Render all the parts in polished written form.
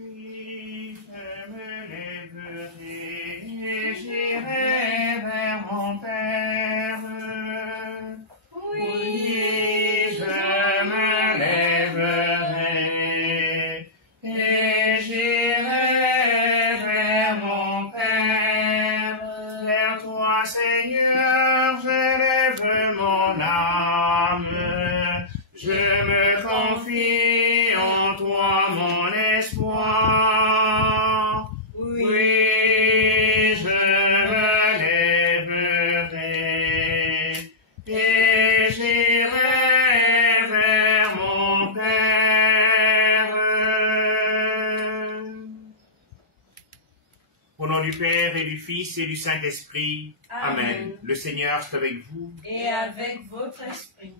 Oui, je me lèverai et j'irai vers mon Père. Oui, je me lèverai et j'irai vers mon Père. Vers toi, Seigneur, je lève mon âme. Je me confie en toi, mon espoir. Oui, je me lèverai et j'irai vers mon Père. Au nom du Père et du Fils et du Saint-Esprit. Amen. Le Seigneur est avec vous. Et avec votre esprit.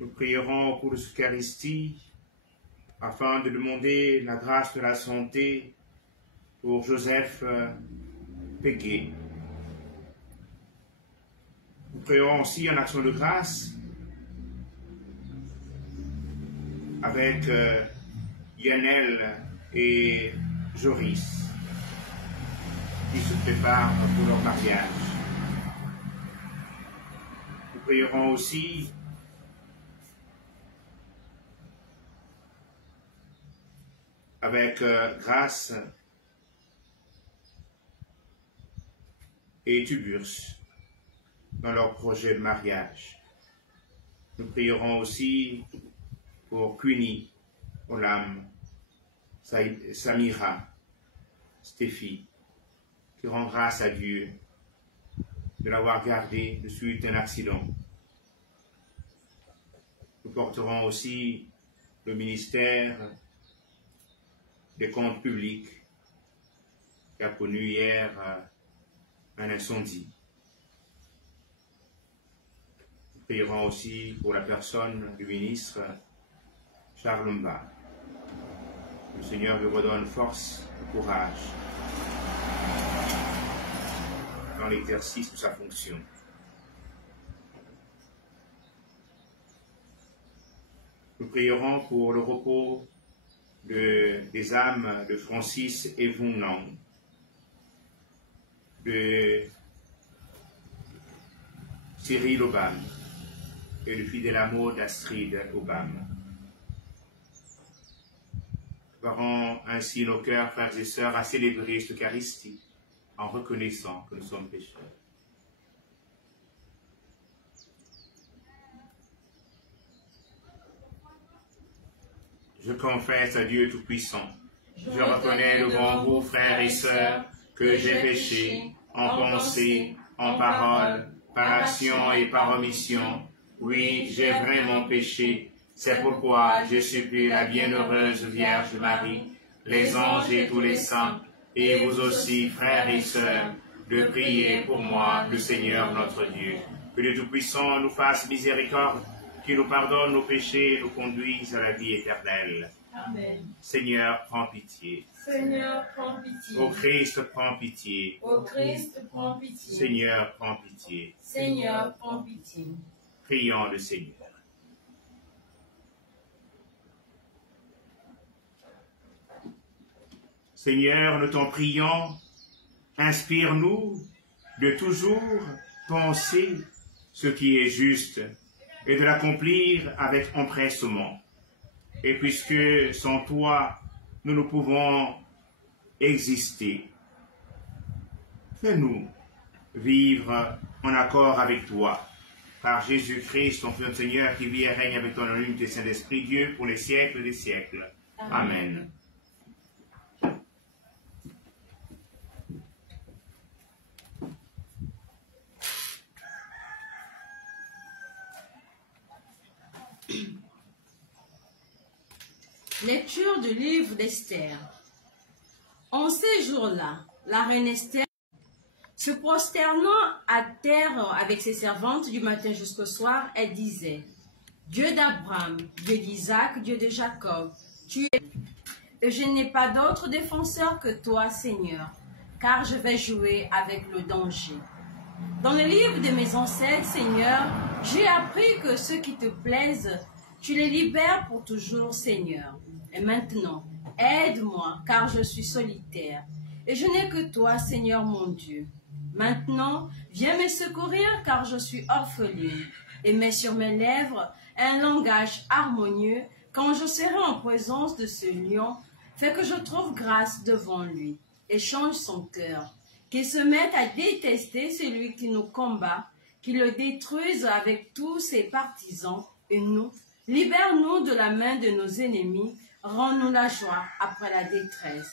Nous prierons au cours de l'Eucharistie afin de demander la grâce de la santé pour Joseph Pégué. Nous prions aussi en action de grâce avec Yannel et Joris qui se préparent pour leur mariage. Nous prierons aussi avec Grâce et Tuburce dans leur projet de mariage. Nous prierons aussi pour Cuny, Olam, Samira, Stéphie, qui rend grâce à Dieu de l'avoir gardé de suite d'un accident. Nous porterons aussi le ministère des comptes publics qui a connu hier un incendie. Nous prierons aussi pour la personne du ministre Charles Mba. Le Seigneur lui redonne force et courage dans l'exercice de sa fonction. Nous prierons pour le repos des âmes de Francis Evunang, de Cyril Obam et le fidèle amour d'Astrid Obam. Préparons ainsi nos cœurs, frères et sœurs, à célébrer cette Eucharistie en reconnaissant que nous sommes pécheurs. Je confesse à Dieu Tout-Puissant. Je reconnais devant vous, frères et sœurs, que j'ai péché en pensée, en parole, par action et par omission. Oui, j'ai vraiment péché. C'est pourquoi je supplie la bienheureuse Vierge Marie, les anges et tous les saints, et vous aussi, frères et sœurs, de prier pour moi, le Seigneur notre Dieu. Que le Tout-Puissant nous fasse miséricorde, qu'il nous pardonne nos péchés et nous conduise à la vie éternelle. Amen. Seigneur, prends pitié. Seigneur, prends pitié. Ô Christ, prends pitié. Ô Christ, prends pitié. Seigneur, prends pitié. Seigneur, prends pitié. Prions le Seigneur. Seigneur, nous t'en prions, inspire-nous de toujours penser ce qui est juste et de l'accomplir avec empressement. Et puisque sans toi, nous ne pouvons exister, fais-nous vivre en accord avec toi. Par Jésus-Christ, ton Fils Seigneur, qui vit et règne avec toi dans l'unité du Saint-Esprit, Dieu, pour les siècles des siècles. Amen. Lecture du livre d'Esther. En ces jours-là, la reine Esther, se prosternant à terre avec ses servantes du matin jusqu'au soir, elle disait: Dieu d'Abraham, Dieu d'Isaac, Dieu de Jacob, tu es... Et je n'ai pas d'autre défenseur que toi, Seigneur, car je vais jouer avec le danger. Dans le livre de mes ancêtres, Seigneur, j'ai appris que ceux qui te plaisent, tu les libères pour toujours, Seigneur. Et maintenant, aide-moi, car je suis solitaire, et je n'ai que toi, Seigneur mon Dieu. Maintenant, viens me secourir, car je suis orpheline, et mets sur mes lèvres un langage harmonieux quand je serai en présence de ce lion. Fais que je trouve grâce devant lui, et change son cœur, qu'il se mette à détester celui qui nous combat, qu'il le détruise avec tous ses partisans, et nous, libère-nous de la main de nos ennemis, rends-nous la joie après la détresse,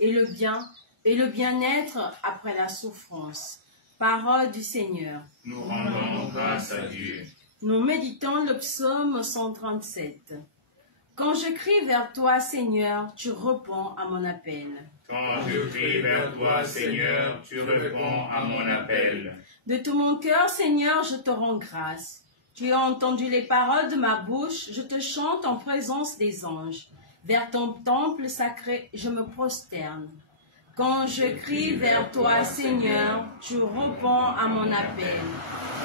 et le bien-être après la souffrance. Parole du Seigneur. Nous rendons grâce à Dieu. Nous méditons le psaume 137. Quand je crie vers toi, Seigneur, tu réponds à mon appel. Quand je crie vers toi, Seigneur, tu réponds à mon appel. De tout mon cœur, Seigneur, je te rends grâce. Tu as entendu les paroles de ma bouche, je te chante en présence des anges. Vers ton temple sacré, je me prosterne. Quand je crie vers toi, Seigneur, tu réponds à mon appel.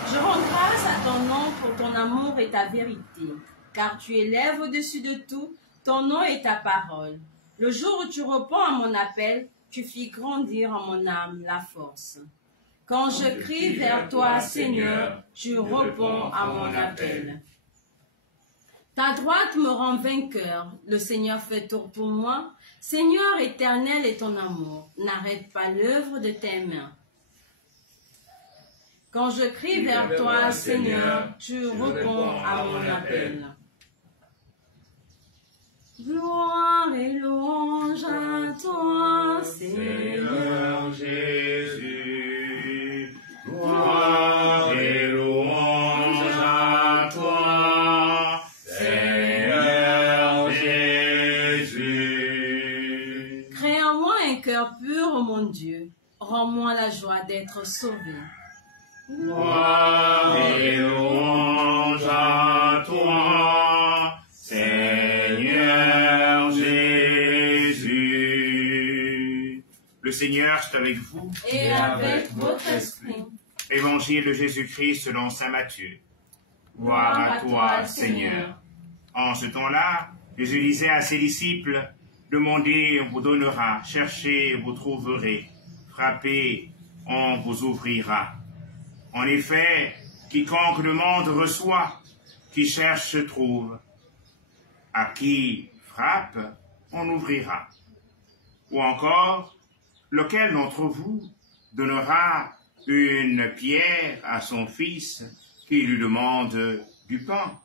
Je rends grâce à ton nom pour ton amour et ta vérité, car tu élèves au-dessus de tout, ton nom et ta parole. Le jour où tu réponds à mon appel, tu fis grandir en mon âme la force. Quand je crie vers toi, Seigneur, tu réponds à mon appel. Ta droite me rend vainqueur, le Seigneur fait tour pour moi. Seigneur éternel est ton amour, n'arrête pas l'œuvre de tes mains. Quand je crie vers toi, Seigneur, tu réponds à mon appel. Gloire et louange à toi, Seigneur Jésus. Gloire et louange à toi, Seigneur Jésus. Crée en moi un cœur pur, ô mon Dieu. Rends-moi la joie d'être sauvé. Gloire et louange à toi, Seigneur Jésus. Le Seigneur est avec vous. Et avec votre esprit. Évangile de Jésus-Christ selon saint Matthieu. Gloire à toi, Seigneur. En ce temps-là, Jésus disait à ses disciples, demandez, on vous donnera, cherchez, vous trouverez, frappez, on vous ouvrira. En effet, quiconque demande reçoit, qui cherche trouve. À qui frappe, on ouvrira. Ou encore, lequel d'entre vous donnera une pierre à son fils qui lui demande du pain?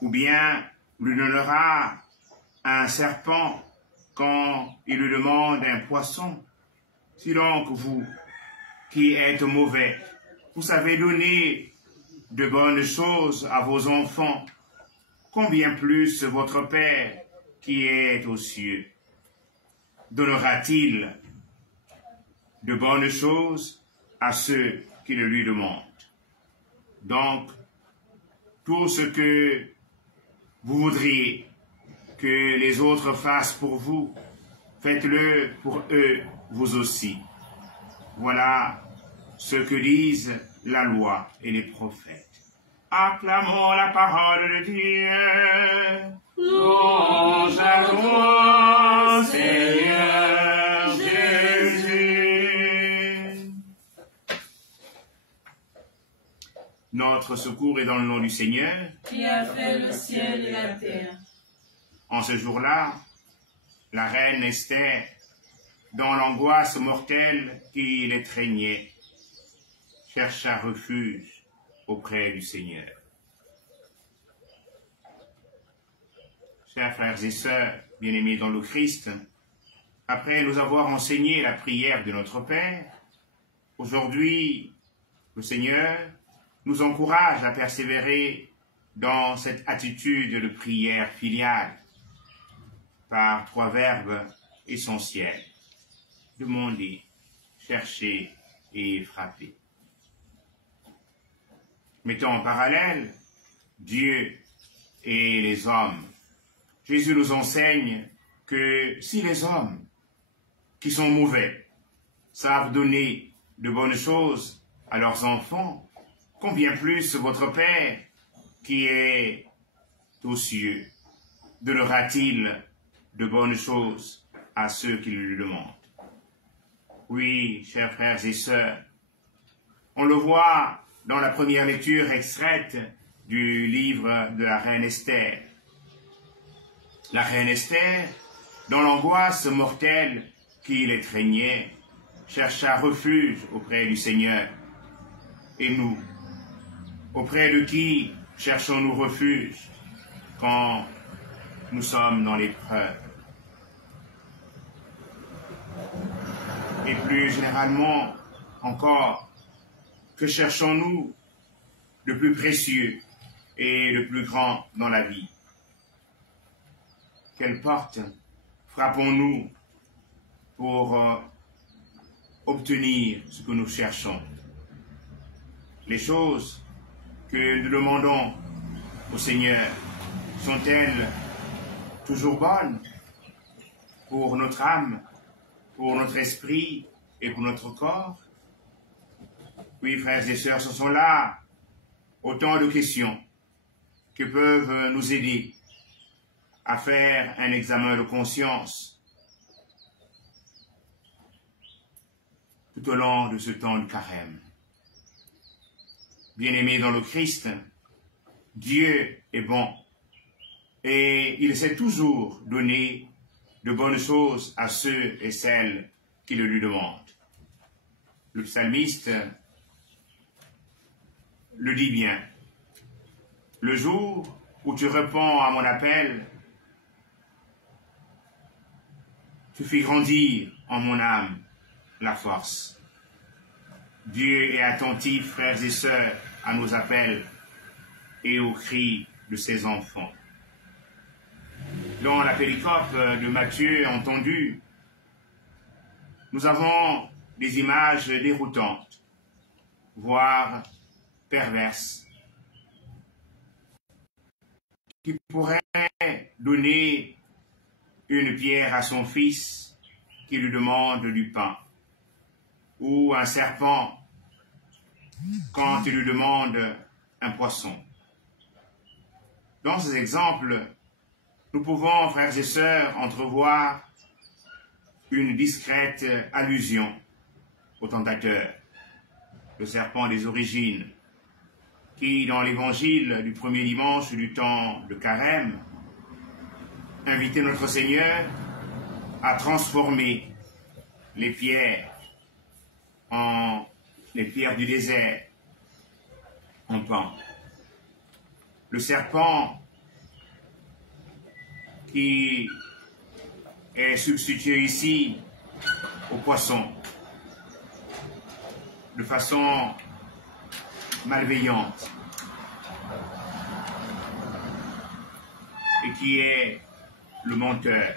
Ou bien lui donnera un serpent quand il lui demande un poisson? Si donc vous, qui êtes mauvais, vous savez donner de bonnes choses à vos enfants, combien plus votre Père qui est aux cieux donnera-t-il de bonnes choses à ceux qui le lui demandent. Donc, tout ce que vous voudriez que les autres fassent pour vous, faites-le pour eux, vous aussi. Voilà ce que disent la loi et les prophètes. Acclamons la parole de Dieu. Louange à toi, Seigneur Jésus. Notre secours est dans le nom du Seigneur, qui a fait le ciel et la terre. En ce jour-là, la reine Esther, dans l'angoisse mortelle qui l'étreignait, chercha refuge auprès du Seigneur. Chers frères et sœurs, bien-aimés dans le Christ, après nous avoir enseigné la prière de notre Père, aujourd'hui, le Seigneur nous encourage à persévérer dans cette attitude de prière filiale par 3 verbes essentiels. Demander, chercher et frapper. Mettons en parallèle Dieu et les hommes. Jésus nous enseigne que si les hommes qui sont mauvais savent donner de bonnes choses à leurs enfants, combien plus votre Père qui est aux cieux donnera-t-il de bonnes choses à ceux qui le lui demandent. Oui, chers frères et sœurs, on le voit dans la première lecture extraite du livre de la reine Esther. La reine Esther, dans l'angoisse mortelle qui l'étreignait, chercha refuge auprès du Seigneur. Et nous, auprès de qui cherchons-nous refuge quand nous sommes dans l'épreuve? Et plus généralement encore, que cherchons-nous de plus précieux et de plus grand dans la vie? Quelle porte frappons-nous pour obtenir ce que nous cherchons? Les choses que nous demandons au Seigneur sont-elles toujours bonnes pour notre âme, pour notre esprit et pour notre corps? Oui, frères et sœurs, ce sont là autant de questions qui peuvent nous aider à faire un examen de conscience tout au long de ce temps de carême. Bien-aimés dans le Christ, Dieu est bon et il sait toujours donner de bonnes choses à ceux et celles qui le lui demandent. Le psalmiste le dit bien. Le jour où tu réponds à mon appel, tu fais grandir en mon âme la force. Dieu est attentif, frères et sœurs, à nos appels et aux cris de ses enfants. Dans la péricope de Matthieu entendue, nous avons des images déroutantes, voire perverses, qui pourraient donner une pierre à son fils qui lui demande du pain, ou un serpent quand il lui demande un poisson. Dans ces exemples, nous pouvons, frères et sœurs, entrevoir une discrète allusion au tentateur, le serpent des origines, qui, dans l'évangile du premier dimanche du temps de Carême, invitait notre Seigneur à transformer les pierres du désert en pain. Le serpent qui est substitué ici au poisson de façon malveillante et qui est le menteur.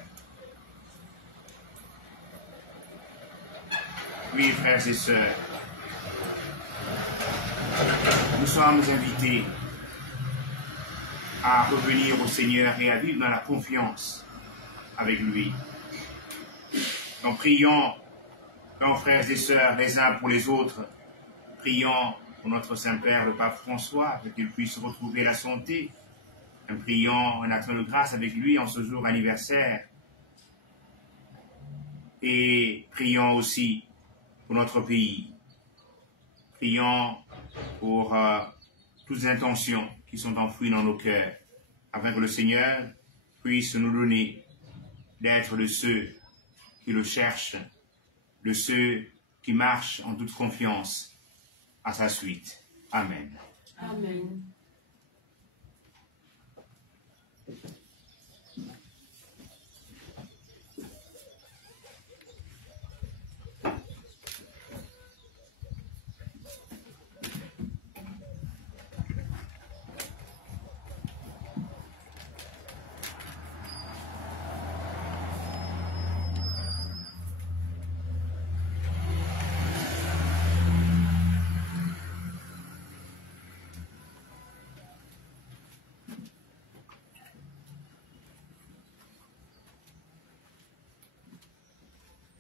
Oui, frères et sœurs, nous sommes invités à revenir au Seigneur et à vivre dans la confiance avec lui. Donc prions, frères et sœurs, les uns pour les autres, prions pour notre Saint-Père, le Pape François, pour qu'il puisse retrouver la santé. Prions en action de grâce avec lui en ce jour anniversaire. Et prions aussi pour notre pays. Prions pour toutes les intentions qui sont enfouies dans nos cœurs, afin que le Seigneur puisse nous donner d'être de ceux qui le cherchent, de ceux qui marchent en toute confiance à sa suite. Amen. Amen.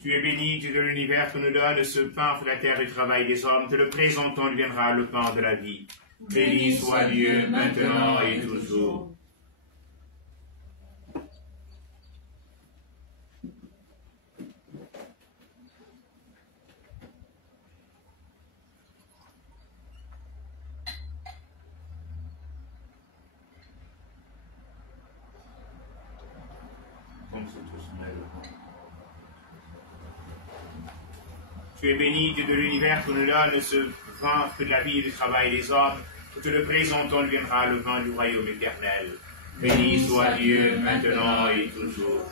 Tu es béni, Dieu de l'univers, que nous donne ce pain pour la terre et le travail des hommes. Te le présentons, il viendra le pain de la vie. Béni soit Dieu, maintenant et toujours. Tu es béni, Dieu de l'univers, qui nous donne ce vin que de la vie et du travail des hommes. Nous te le présentons, deviendra le vin du royaume éternel. Béni soit Dieu, maintenant et toujours.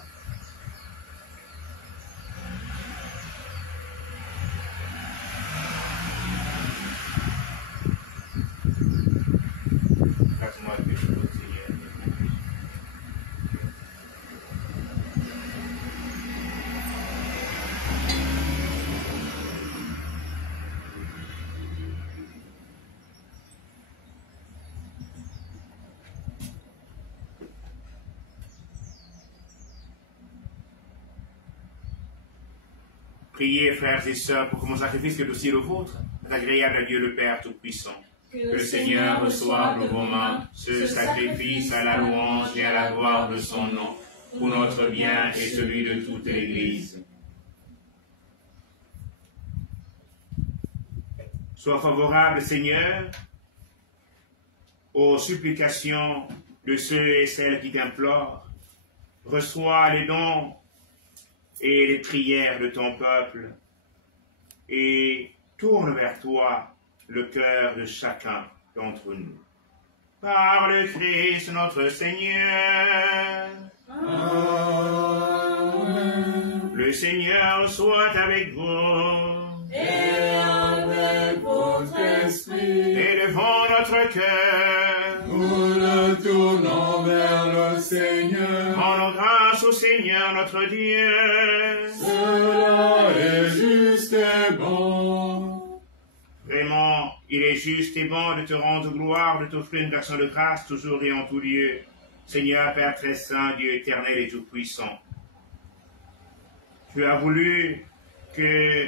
Priez, frères et sœurs, pour que mon sacrifice, que aussi le vôtre, est agréable à Dieu le Père Tout-Puissant. Que le Seigneur reçoive de vos mains ce sacrifice à la louange et à la gloire de son nom, pour notre bien et celui de toute l'Église. Sois favorable, Seigneur, aux supplications de ceux et celles qui t'implorent. Reçois les dons et les prières de ton peuple, et tourne vers toi le cœur de chacun d'entre nous. Par le Christ notre Seigneur. Amen. Le Seigneur soit avec vous. Et avec votre esprit. Et devant notre cœur, nous le tournons vers le Seigneur. Rendons grâce au Seigneur notre Dieu. Cela est juste et bon. Vraiment, il est juste et bon de te rendre gloire, de t'offrir une action de grâce toujours et en tout lieu. Seigneur, Père très saint, Dieu éternel et tout-puissant. Tu as voulu que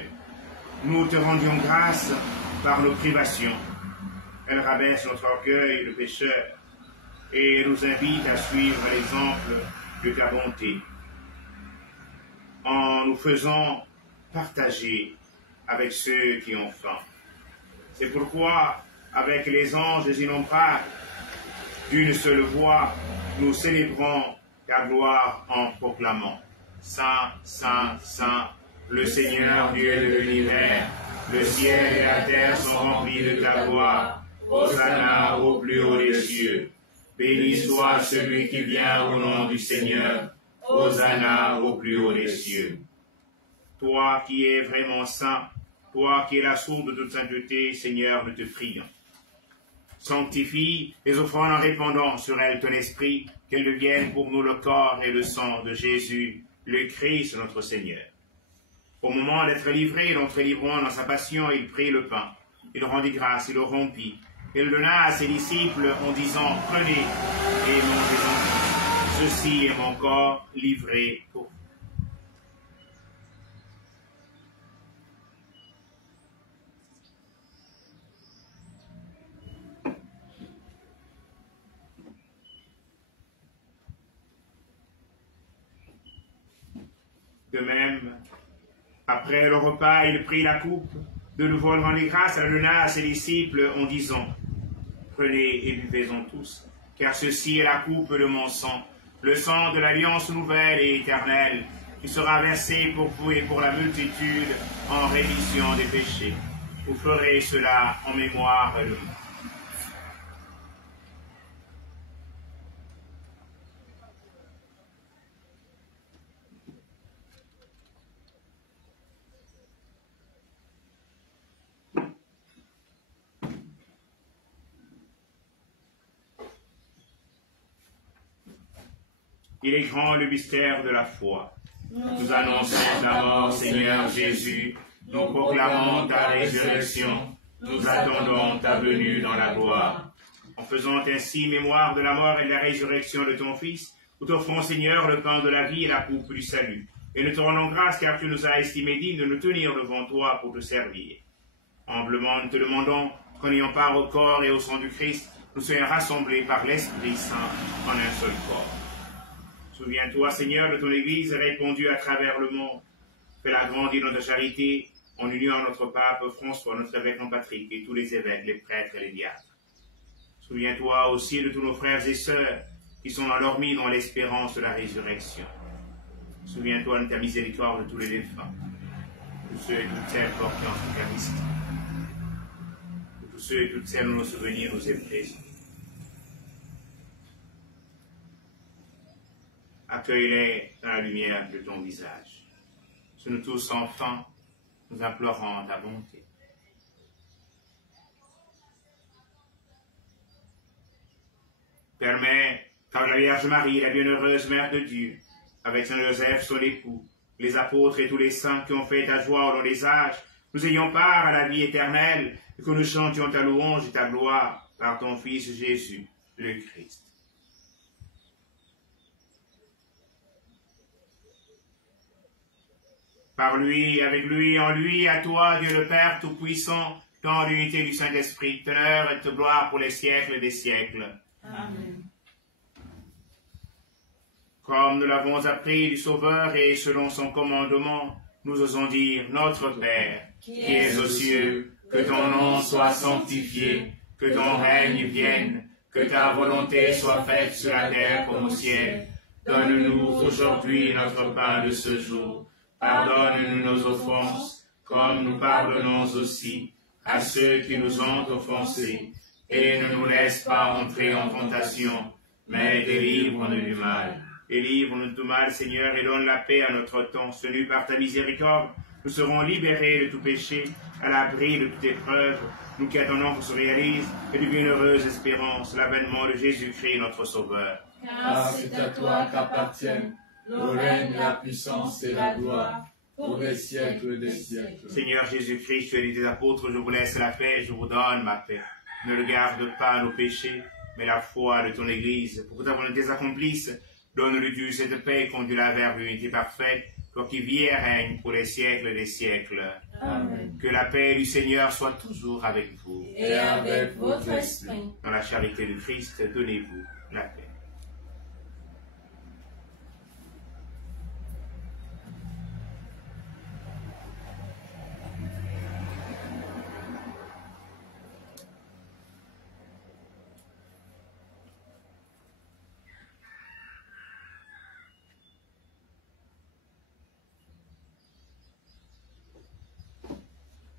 nous te rendions grâce par nos privations. Elle rabaisse notre orgueil, le pécheur, et nous invite à suivre l'exemple de ta bonté, en nous faisant partager avec ceux qui ont faim. C'est pourquoi, avec les anges innombrables, d'une seule voix, nous célébrons ta gloire en proclamant: Saint, Saint, Saint, le Seigneur Dieu de l'univers, le ciel et la terre sont remplis de ta gloire. Hosanna au plus haut des cieux. Béni soit celui qui vient au nom du Seigneur. Hosanna au plus haut des cieux. Toi qui es vraiment saint, toi qui es la source de toute sainteté, Seigneur, nous te prions. Sanctifie les offrandes en répandant sur elles ton esprit, qu'elles deviennent pour nous le corps et le sang de Jésus, le Christ notre Seigneur. Au moment d'être livré, d'entrer librement dans sa passion, il prit le pain. Il rendit grâce, il le rompit. Il le donna à ses disciples en disant: Prenez et mangez-en. Ceci est mon corps livré pour vous. De même, après le repas, il prit la coupe. De nouveau, il rendit grâce, la donna à ses disciples en disant: Prenez et buvez-en tous, car ceci est la coupe de mon sang, le sang de l'alliance nouvelle et éternelle, qui sera versé pour vous et pour la multitude en rémission des péchés. Vous ferez cela en mémoire de moi. Il est grand le mystère de la foi. Nous annonçons ta mort, Seigneur Jésus. Nous proclamons ta résurrection. Nous attendons ta venue dans la gloire. En faisant ainsi mémoire de la mort et de la résurrection de ton Fils, nous t'offrons, Seigneur, le pain de la vie et la coupe du salut. Et nous te rendons grâce car tu nous as estimés dignes de nous tenir devant toi pour te servir. Humblement, nous te demandons qu'en ayant part au corps et au sang du Christ, nous soyons rassemblés par l'Esprit Saint en un seul corps. Souviens-toi, Seigneur, de ton Église répandue à travers le monde. Fais-la grandir dans ta charité, en union à notre pape François, notre évêque en Patrick, et tous les évêques, les prêtres et les diacres. Souviens-toi aussi de tous nos frères et sœurs qui sont endormis dans l'espérance de la résurrection. Souviens-toi de ta miséricorde de tous les défunts, tous ceux et toutes celles portés en Eucharistie, de tous ceux et toutes celles dont nos souvenirs nous est présents. Accueille-les dans la lumière de ton visage. Sur nous tous enfants, nous implorons ta bonté. Permets qu'à la Vierge Marie, la bienheureuse Mère de Dieu, avec Saint Joseph, son époux, les apôtres et tous les saints qui ont fait ta joie au long des âges, nous ayons part à la vie éternelle et que nous chantions ta louange et ta gloire par ton Fils Jésus, le Christ. Par lui, avec lui, en lui, à toi, Dieu le Père Tout-Puissant, dans l'unité du Saint-Esprit, honneur et gloire pour les siècles des siècles. Amen. Comme nous l'avons appris du Sauveur et selon son commandement, nous osons dire, Notre Père, qui es aux cieux, que ton nom soit sanctifié, que ton règne vienne, que ta volonté soit faite sur la terre comme au ciel. Donne-nous aujourd'hui notre pain de ce jour. Pardonne-nous nos offenses, comme nous pardonnons aussi à ceux qui nous ont offensés. Et ne nous laisse pas entrer en tentation, mais délivre-nous du mal. Délivre-nous de tout mal, Seigneur, et donne la paix à notre temps. Celui par ta miséricorde, nous serons libérés de tout péché, à l'abri de toute épreuve, nous qui attendons que se réalise, et de bienheureuse espérance, l'avènement de Jésus-Christ, notre Sauveur. Car c'est à toi qu'appartiennent le règne, la puissance et la gloire, pour les siècles des siècles. Seigneur Jésus-Christ, tu as dit des apôtres, je vous laisse la paix, je vous donne ma paix. Ne regarde pas nos péchés, mais la foi de ton Église. Pour que ta volonté s'accomplisse, donne-lui Dieu cette paix et conduis-la vers l'unité parfaite, toi qui vis et règne pour les siècles des siècles. Amen. Que la paix du Seigneur soit toujours avec vous. Et avec votre esprit. Dans la charité du Christ, donnez-vous la paix.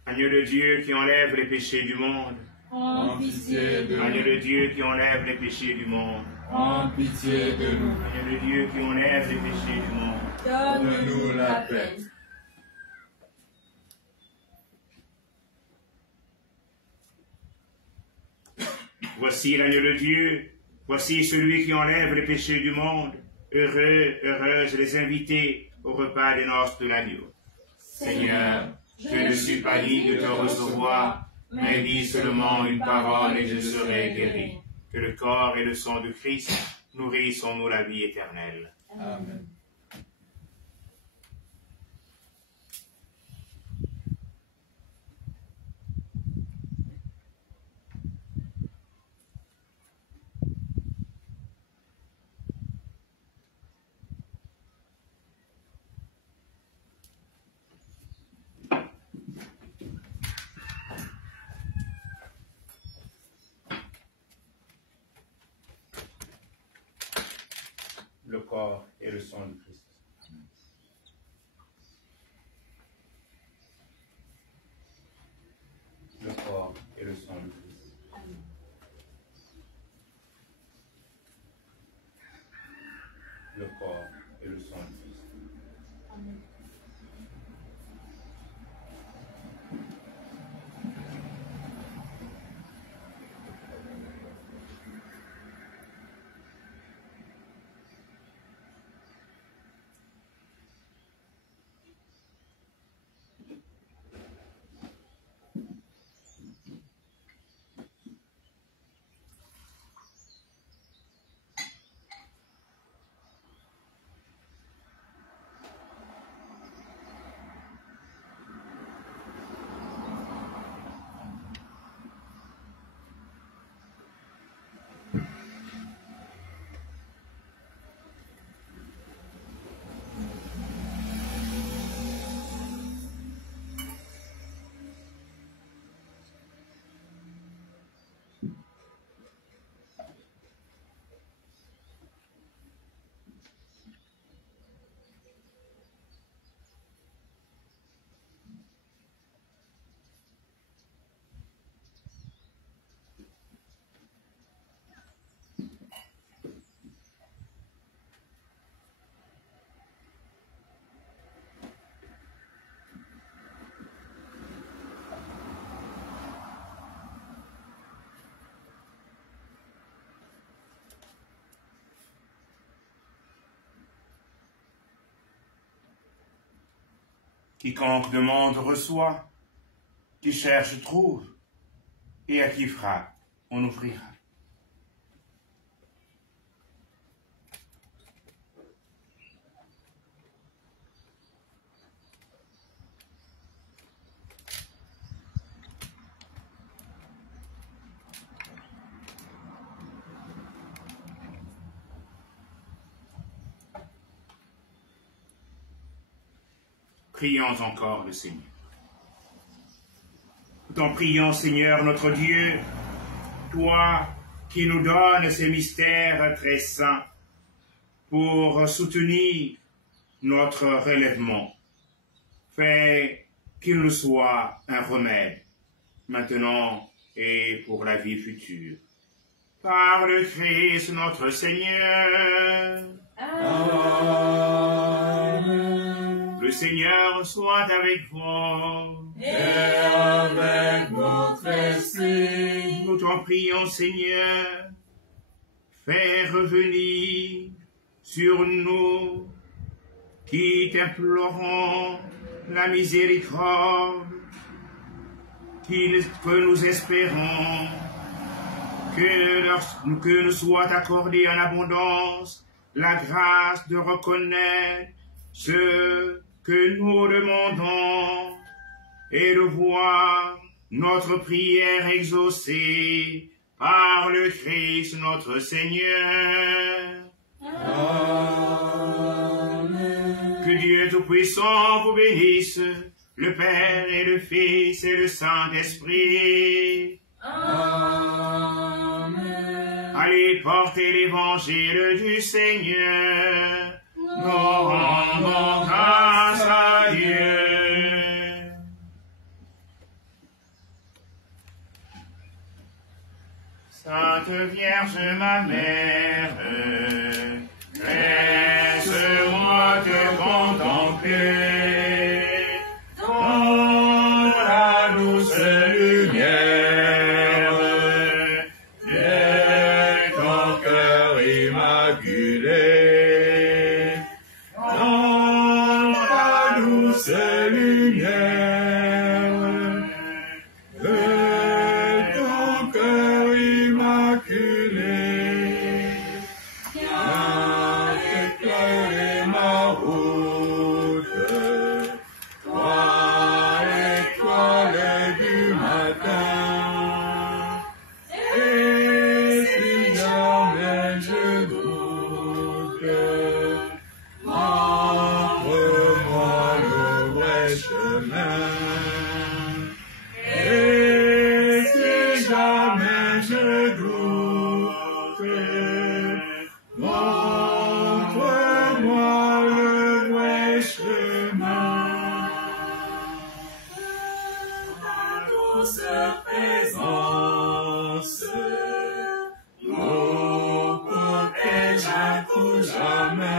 Agneau de Dieu qui enlève les péchés du monde. En pitié de Agneau nous. de Dieu qui enlève les péchés du monde. En pitié de nous, Agneau de Dieu qui enlève les péchés du monde. Donne-nous la paix. Voici l'agneau de Dieu. Voici celui qui enlève les péchés du monde. Heureux, heureuses les invités au repas des noces de l'agneau. Seigneur, je ne suis pas digne de te recevoir, mais dis seulement une parole et je serai guéri. Que le corps et le sang de Christ nourrissent en nous la vie éternelle. Amen. Le corps et le sang du Christ. Le corps et le sang du Christ. Le corps et le sang du Christ. Quiconque demande reçoit, qui cherche trouve, et à qui frappe, on ouvrira. Prions encore le Seigneur. Tout en priant, Seigneur, notre Dieu, toi qui nous donnes ces mystères très saints pour soutenir notre relèvement, fais qu'il nous soit un remède, maintenant et pour la vie future. Par le Christ notre Seigneur. Amen. Le Seigneur soit avec vous. Et avec votre esprit. Nous t'en prions, Seigneur, fais revenir sur nous qui t'implorons la miséricorde que nous espérons, que nous soit accordée en abondance la grâce de reconnaître ce que nous demandons et de voir notre prière exaucée par le Christ notre Seigneur. Amen. Que Dieu Tout-Puissant vous bénisse, le Père et le Fils et le Saint-Esprit. Amen. Allez porter l'évangile du Seigneur. Nous rendons grâce à Dieu. Sainte Vierge, ma mère, laisse-moi te contempler dans la douce lumière de ton cœur immaculé, dans la douce lumière de ton cœur immaculé, viens éclairer ma route, toi l'étoile du matin, et si jamais je doute, montre-moi le vrai chemin. Et si jamais je doute, montre-moi le vrai chemin. Ta douce présence nous protège à tout jamais.